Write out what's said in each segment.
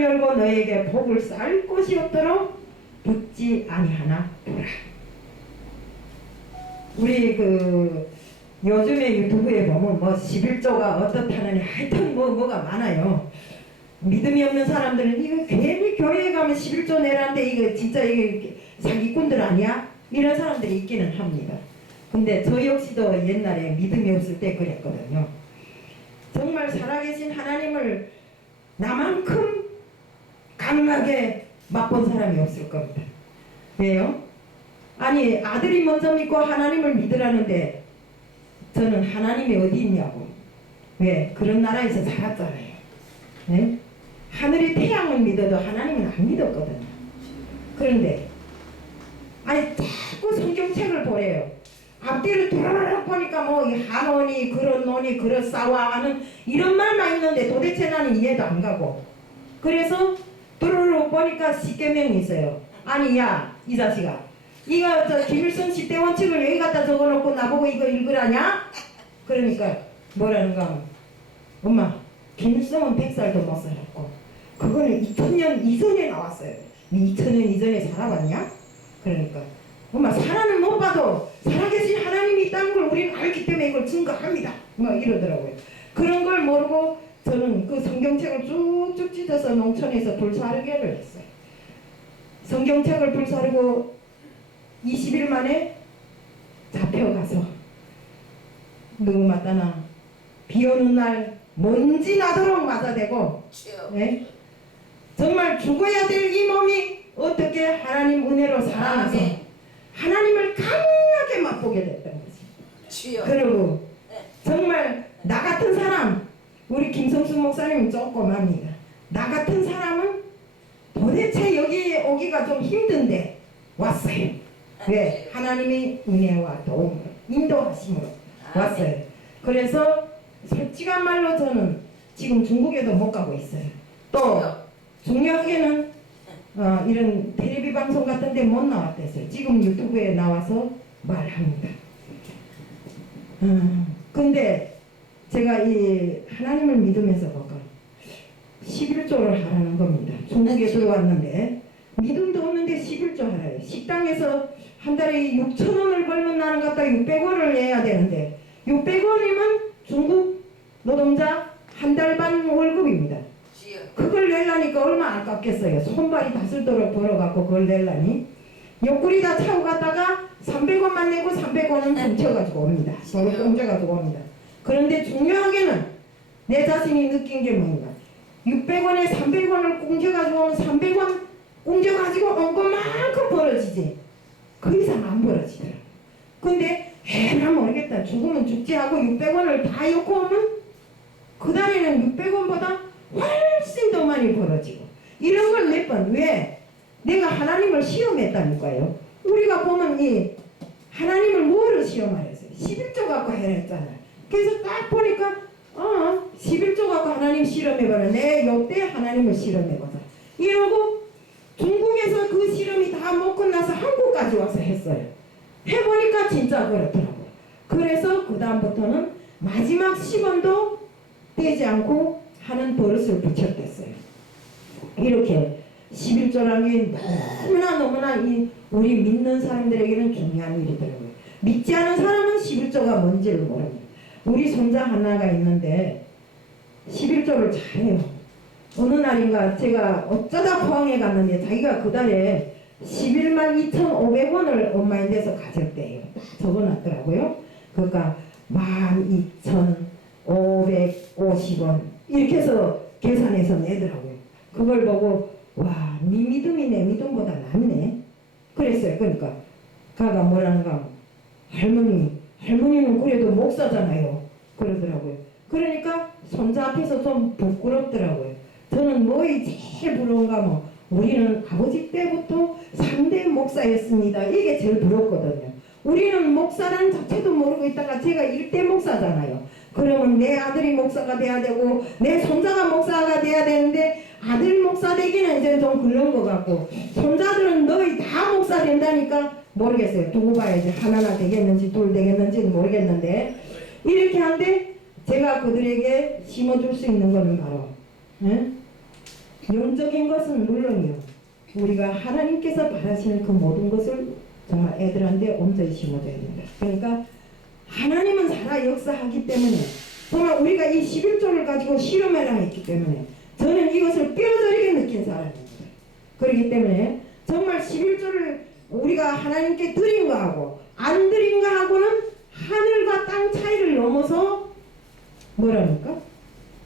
문을 열고 너에게 복을 쌓을 곳이 없도록 붙지 아니하나 보라. 우리 그 요즘에 유튜브에 보면 뭐 11조가 어떻다느니 하여튼 뭐 뭐가 많아요. 믿음이 없는 사람들은 이거 괜히 교회에 가면 11조 내라는데 이거 진짜 이게 사기꾼들 아니야? 이런 사람들이 있기는 합니다. 근데 저 역시도 옛날에 믿음이 없을 때 그랬거든요. 정말 살아계신 하나님을 나만큼 강하게 맛본 사람이 없을 겁니다. 왜요? 아니 아들이 먼저 믿고 하나님을 믿으라는데 저는 하나님이 어디 있냐고 왜 그런 나라에서 살았잖아요. 네? 하늘의 태양을 믿어도 하나님은 안 믿었거든요. 그런데 아니 자꾸 성경책을 보래요. 앞뒤를 도라락 보니까 뭐이 한원이 그런 논이 그런 싸워하는 이런 말만 있는데 도대체 나는 이해도 안 가고 그래서 보니까 십계명이 있어요. 아니 야 이 자식아 이거 저 김일성 10대 원칙을 여기 갖다 적어놓고 나보고 이거 읽으라냐? 그러니까 뭐라는가 엄마 김일성은 100살도 못 살았고 그거는 2000년 이전에 나왔어요. 2000년 이전에 살아봤냐? 그러니까 엄마 살아는 못 봐도 살아계신 하나님이 있다는 걸 우리는 알기 때문에 이걸 증거합니다. 막 이러더라고요. 그런 걸 모르고 저는 그 성경책을 쭉쭉 찢어서 농촌에서 불사르기를 했어요. 성경책을 불사르고 20일 만에 잡혀가서 누구 맞다나 비 오는 날 먼지 나도록 맞아대고. 네? 정말 죽어야 될 이 몸이 어떻게 하나님 은혜로 살아나서. 하나님을 강하게 맛보게 됐던 거지. 그리고 우리 김성수 목사님 조그맣니다. 나 같은 사람은 도대체 여기 오기가 좀 힘든데 왔어요. 왜? 하나님의 은혜와 도움으로 인도하심으로 왔어요. 그래서 솔직한 말로 저는 지금 중국에도 못 가고 있어요. 또. 중요하게는 어, 이런 텔레비 방송 같은 데 못 나왔댔어요. 지금 유튜브에 나와서 말합니다. 음, 근데 제가 이 하나님을 믿으면서 뭐가 11조를 하라는 겁니다. 중국에 들어왔는데 믿음도 없는데 11조 하라요. 식당에서 한 달에 6천 원을 벌면 나는 갖다 600원을 내야 되는데 600원이면 중국 노동자 한 달 반 월급입니다. 그걸 내려니까 얼마 아깝겠어요. 손발이 다 쓸도록 벌어갖고 그걸 내려니. 옆구리 다 차고 갔다가 300원만 내고 300원은 훔쳐가지고 옵니다. 서로 공져가지고 옵니다. 그런데 중요하게는 내 자신이 느낀 게 뭔가. 600원에 300원을 공져가지고 오면 300원 공져가지고 온 것만큼 벌어지지. 그 이상 안 벌어지더라. 근데 에나 모르겠다. 죽으면 죽지 하고 600원을 다 엮고 오면 그 달에는 600원보다 훨씬 더 많이 벌어지고 이런 걸 몇 번 왜? 내가 하나님을 시험했다니까요. 우리가 보면 이 하나님을 뭐를 시험하랬어요? 11조 갖고 해라 했잖아요. 그래서 딱 보니까 어 11조 갖고 하나님 실험해봐라. 내 요때 하나님을 실험해보자. 이러고 중국에서 그 실험이 다 못 끝나서 한국까지 와서 했어요. 해보니까 진짜 그렇더라고요. 그래서 그 다음부터는 마지막 10원도 떼지 않고 하는 버릇을 붙였댔어요. 이렇게 11조라는 게 너무나 너무나 이 우리 믿는 사람들에게는 중요한 일이더라고요. 믿지 않은 사람은 11조가 뭔지를 모릅니다. 우리 손자 하나가 있는데 11조를 잘해요. 어느 날인가 제가 어쩌다 포항에 갔는데 자기가 그 달에 11만 2,500원을 온마인드에서 가졌대요. 딱 적어놨더라고요. 그러니까 12,550원 이렇게 해서 계산해서 내더라고요. 그걸 보고 와, 네 믿음이 내 믿음보다 낫네. 그랬어요. 그러니까 가가 뭐라는가 할머니, 할머니는 그래도 목사잖아요. 그러더라고요. 그러니까 손자 앞에서 좀 부끄럽더라고요. 저는 뭐이 제일 부러운가 하면 우리는 아버지 때부터 3대 목사였습니다. 이게 제일 부럽거든요. 우리는 목사라는 자체도 모르고 있다가 제가 1대 목사잖아요. 그러면 내 아들이 목사가 돼야 되고 내 손자가 목사가 돼야 되는데 아들 목사 되기는 이제 좀 그런 것 같고 손자들은 너희 다 목사 된다니까 모르겠어요. 두고 봐야지 하나나 되겠는지 둘 되겠는지 모르겠는데 이렇게 한데 제가 그들에게 심어줄 수 있는 거는 바로 예? 영적인 것은 물론이요. 우리가 하나님께서 바라시는 그 모든 것을 정말 애들한테 온전히 심어줘야 된다. 그러니까 하나님은 살아 역사하기 때문에 정말 우리가 이 11조를 가지고 실험해라 했기 때문에 저는 이것을 뼈저리게 느낀 사람입니다. 그렇기 때문에 정말 11조를 우리가 하나님께 드린 거하고 안 드린 거하고는 하늘과 땅 차이를 넘어서 뭐랍니까?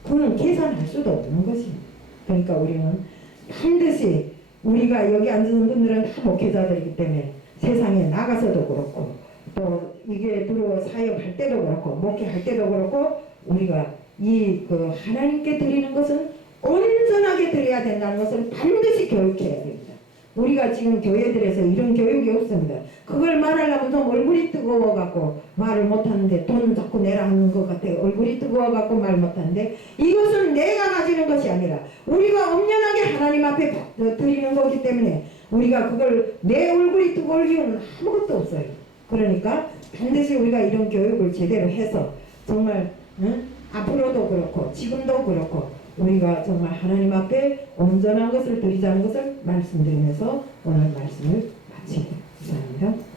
그거는 계산할 수도 없는 것입니다. 그러니까 우리는 반드시 우리가 여기 앉은 분들은 다 목회자들이기 때문에 세상에 나가서도 그렇고 또 이게 들어 사역할 때도 그렇고 목회할 때도 그렇고 우리가 이 그 하나님께 드리는 것은 온전하게 드려야 된다는 것을 반드시 교육해야 됩니다. 우리가 지금 교회들에서 이런 교육이 없습니다. 그걸 말하려면 좀 얼굴이 뜨거워갖고 말을 못하는데 돈 자꾸 내라 하는 것 같아. 얼굴이 뜨거워갖고 말 못하는데 이것은 내가 가지는 것이 아니라 우리가 엄연하게 하나님 앞에 바- 어, 드리는 거기 때문에 우리가 그걸 내 얼굴이 뜨거울 이유는 아무것도 없어요. 그러니까 반드시 우리가 이런 교육을 제대로 해서 정말 응? 앞으로도 그렇고 지금도 그렇고 우리가 정말 하나님 앞에 온전한 것을 드리자는 것을 말씀드리면서 오늘 말씀을 마칩니다. 감사합니다.